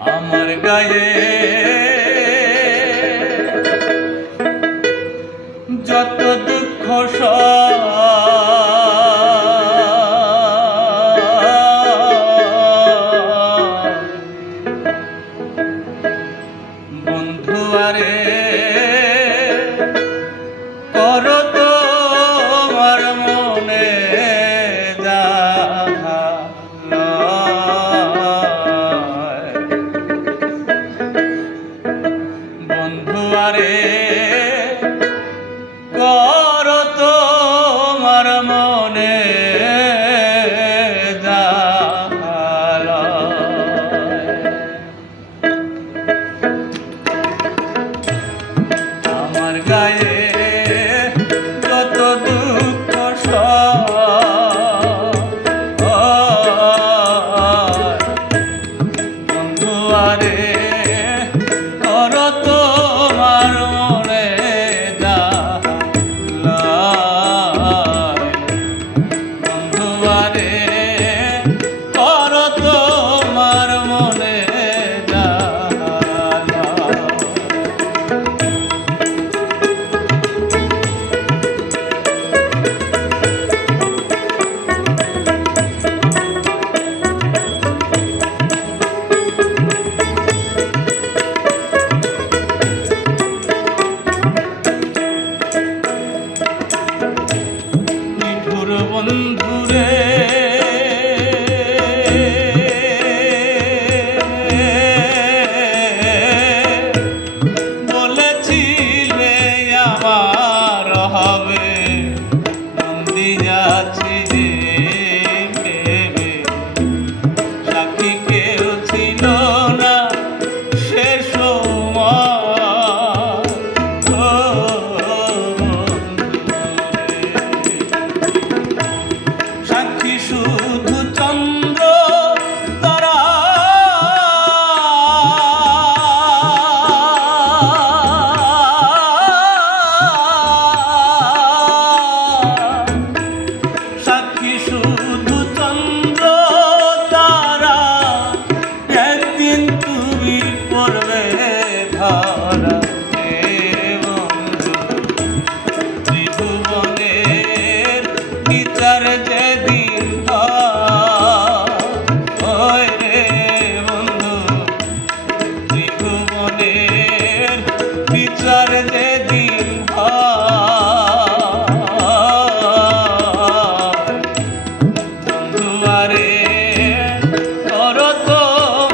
আমার গায়ে পারে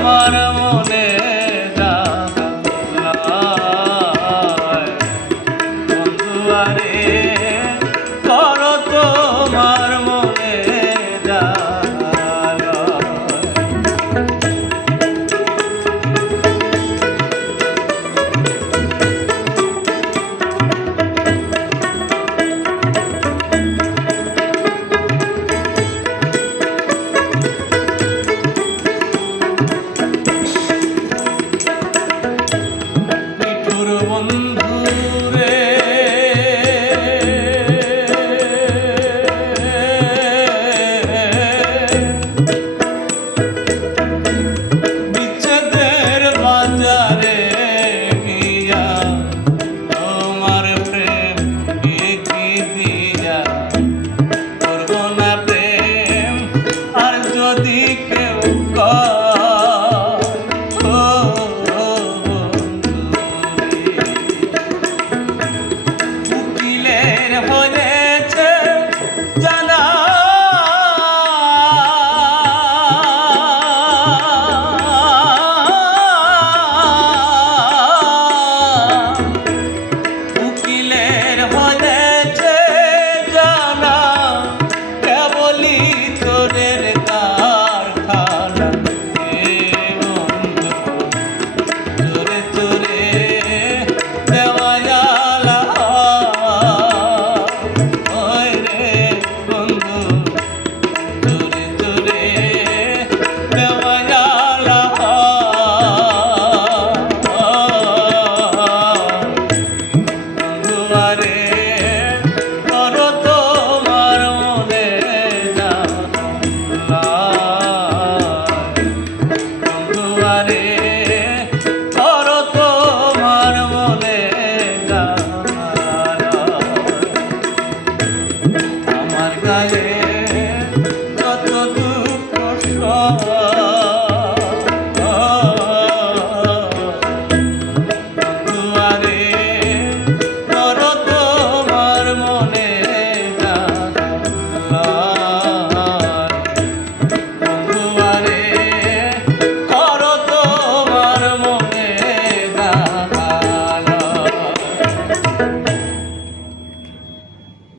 তোমার মনে ಕಾಲೇ